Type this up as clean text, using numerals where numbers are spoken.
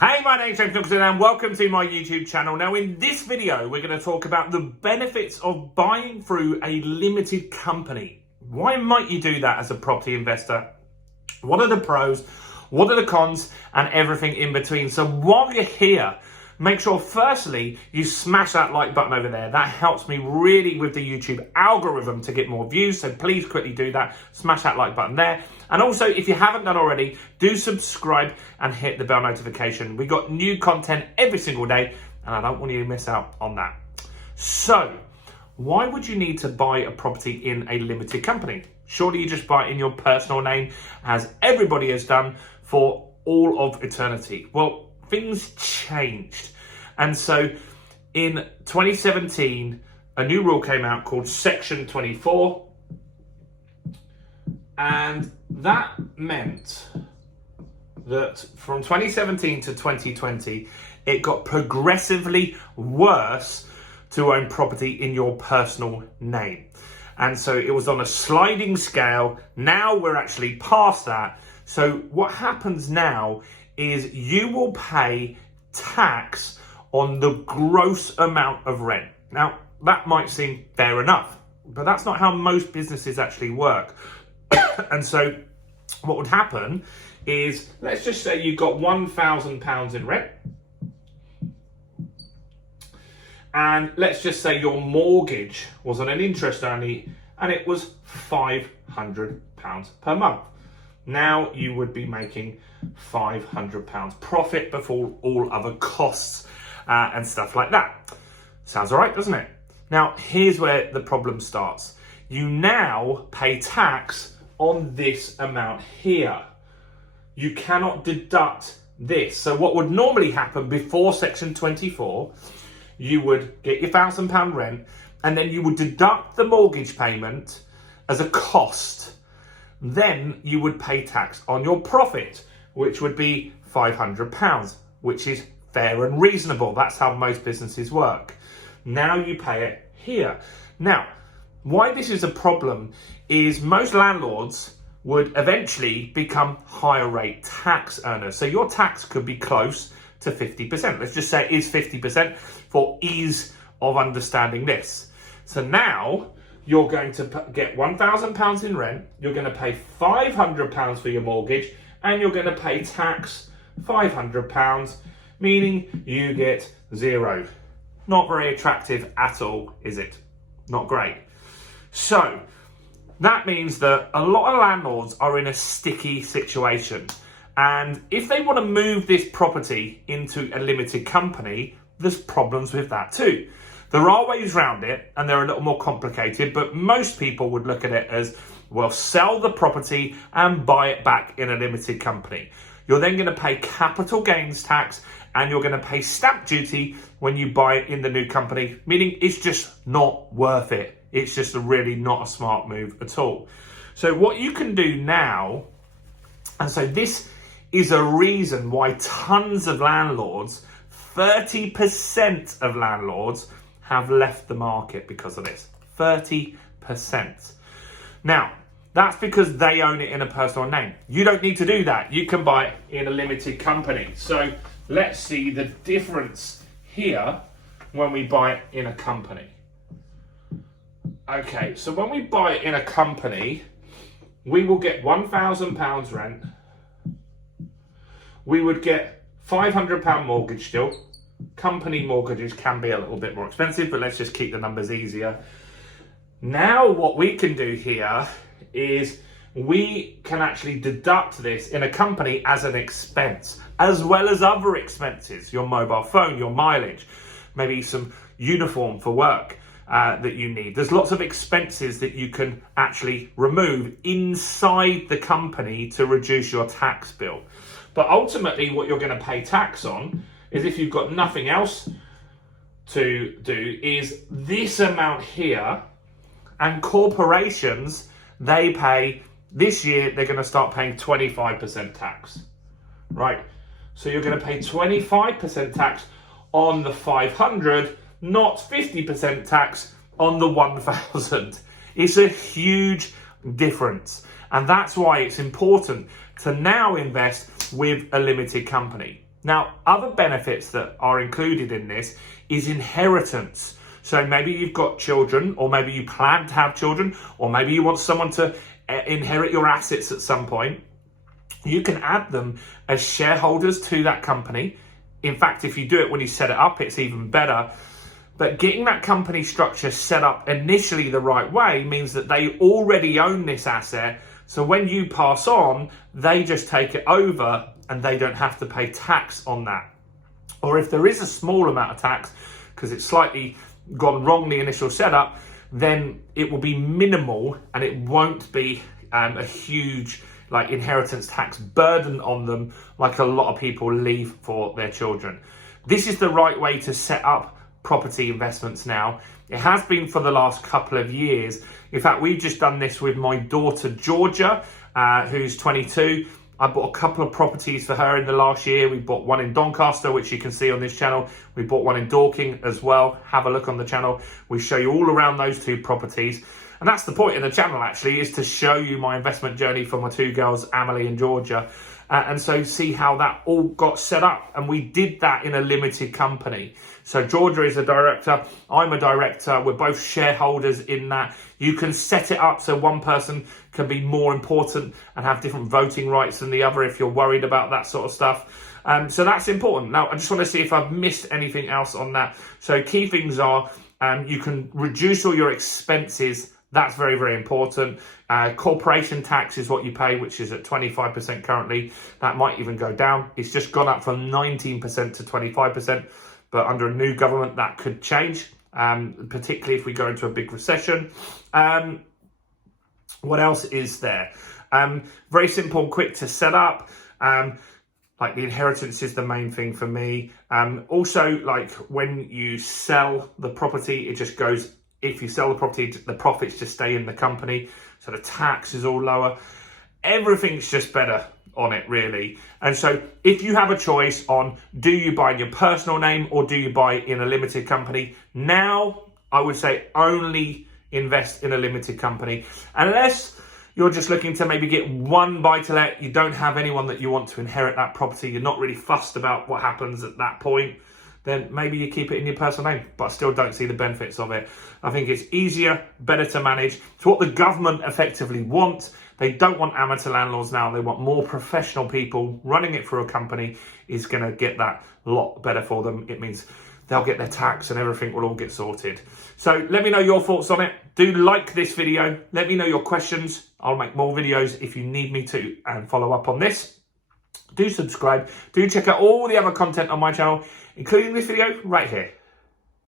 Hey, my name's James Nicholson and welcome to my YouTube channel. Now in this video, we're going to talk about the benefits of buying through a limited company. Why might you do that as a property investor? What are the pros? What are the cons? And everything in between. So while you're here, make sure firstly, you smash that like button over there. That helps me really with the YouTube algorithm to get more views. So please quickly do that. Smash that like button there. And also, if you haven't done already, do subscribe and hit the bell notification. We got new content every single day and I don't want you to miss out on that. So why would you need to buy a property in a limited company? Surely you just buy it in your personal name as everybody has done for all of eternity. Well, things changed. And so in 2017, a new rule came out called Section 24. And that meant that from 2017 to 2020, it got progressively worse to own property in your personal name. And so it was on a sliding scale. Now we're actually past that. So what happens now is you will pay tax on the gross amount of rent. Now, that might seem fair enough, but that's not how most businesses actually work. And so what would happen is, let's just say you got £1,000 in rent. And let's just say your mortgage was on an interest only and it was £500 per month. Now you would be making £500 profit before all other costs and stuff like that. Sounds all right, doesn't it? Now, here's where the problem starts. You now pay tax on this amount here. You cannot deduct this. So what would normally happen before Section 24, you would get your £1,000 rent and then you would deduct the mortgage payment as a cost. Then you would pay tax on your profit, which would be £500, which is fair and reasonable. That's how most businesses work. Now you pay it here. Now, why this is a problem is most landlords would eventually become higher rate tax earners. So your tax could be close to 50%. Let's just say it is 50% for ease of understanding this. So now you're going to get £1,000 in rent, you're going to pay £500 for your mortgage, and you're going to pay tax £500, meaning you get zero. Not very attractive at all, is it? Not great. So that means that a lot of landlords are in a sticky situation. And if they want to move this property into a limited company, there's problems with that too. There are ways around it and they're a little more complicated, but most people would look at it as, well, sell the property and buy it back in a limited company. You're then going to pay capital gains tax and you're going to pay stamp duty when you buy it in the new company, meaning it's just not worth it. It's just really not a smart move at all. So what you can do now, and so this is a reason why tons of landlords, 30% of landlords have left the market because of this. 30%. Now, that's because they own it in a personal name. You don't need to do that. You can buy it in a limited company. So let's see the difference here when we buy it in a company. Okay, so when we buy it in a company, we will get £1,000 rent. We would get £500 mortgage still. Company mortgages can be a little bit more expensive, but let's just keep the numbers easier. Now what we can do here is we can actually deduct this in a company as an expense, as well as other expenses, your mobile phone, your mileage, maybe some uniform for work that you need. There's lots of expenses that you can actually remove inside the company to reduce your tax bill. But ultimately what you're going to pay tax on is, if you've got nothing else to do, is this amount here. And corporations, they pay, this year they're going to start paying 25% tax, right? So you're going to pay 25% tax on the 500, not 50% tax on the 1,000. It's a huge difference. And that's why it's important to now invest with a limited company. Now, other benefits that are included in this is inheritance. So maybe you've got children, or maybe you plan to have children, or maybe you want someone to inherit your assets at some point. You can add them as shareholders to that company. In fact, if you do it when you set it up, it's even better. But getting that company structure set up initially the right way means that they already own this asset. So when you pass on, they just take it over and they don't have to pay tax on that. Or if there is a small amount of tax, because it's slightly gone wrong the initial setup, then it will be minimal and it won't be a huge inheritance tax burden on them like a lot of people leave for their children. This is the right way to set up property investments now. It has been for the last couple of years. In fact, we've just done this with my daughter Georgia, who's 22. I bought a couple of properties for her in the last year. We bought one in Doncaster, which you can see on this channel. We bought one in Dorking as well. Have a look on the channel. We show you all around those two properties. And that's the point of the channel, actually, is to show you my investment journey for my two girls, Amelie and Georgia. And so see how that all got set up. And we did that in a limited company. So Georgia is a director, I'm a director, we're both shareholders in that. You can set it up so one person can be more important and have different voting rights than the other if you're worried about that sort of stuff. So that's important. Now, I just want to see if I've missed anything else on that. So key things are you can reduce all your expenses. That's very, very important. Corporation tax is what you pay, which is at 25% currently. That might even go down. It's just gone up from 19% to 25%. But under a new government, that could change, particularly if we go into a big recession. What else is there? Very simple and quick to set up. Like the inheritance is the main thing for me. Also, like when you sell the property, it just goes, if you sell the property, the profits just stay in the company. So the tax is all lower. Everything's just better on it, really. And so if you have a choice on do you buy in your personal name or do you buy in a limited company, now I would say only invest in a limited company. Unless you're just looking to maybe get one buy-to-let, you don't have anyone that you want to inherit that property, you're not really fussed about what happens at that point, then maybe you keep it in your personal name, but I still don't see the benefits of it. I think it's easier, better to manage. It's what the government effectively wants. They don't want amateur landlords now. They want more professional people. Running it through a company is going to get that a lot better for them. It means they'll get their tax and everything will all get sorted. So let me know your thoughts on it. Do like this video. Let me know your questions. I'll make more videos if you need me to and follow up on this. Do subscribe. Do check out all the other content on my channel, including this video right here.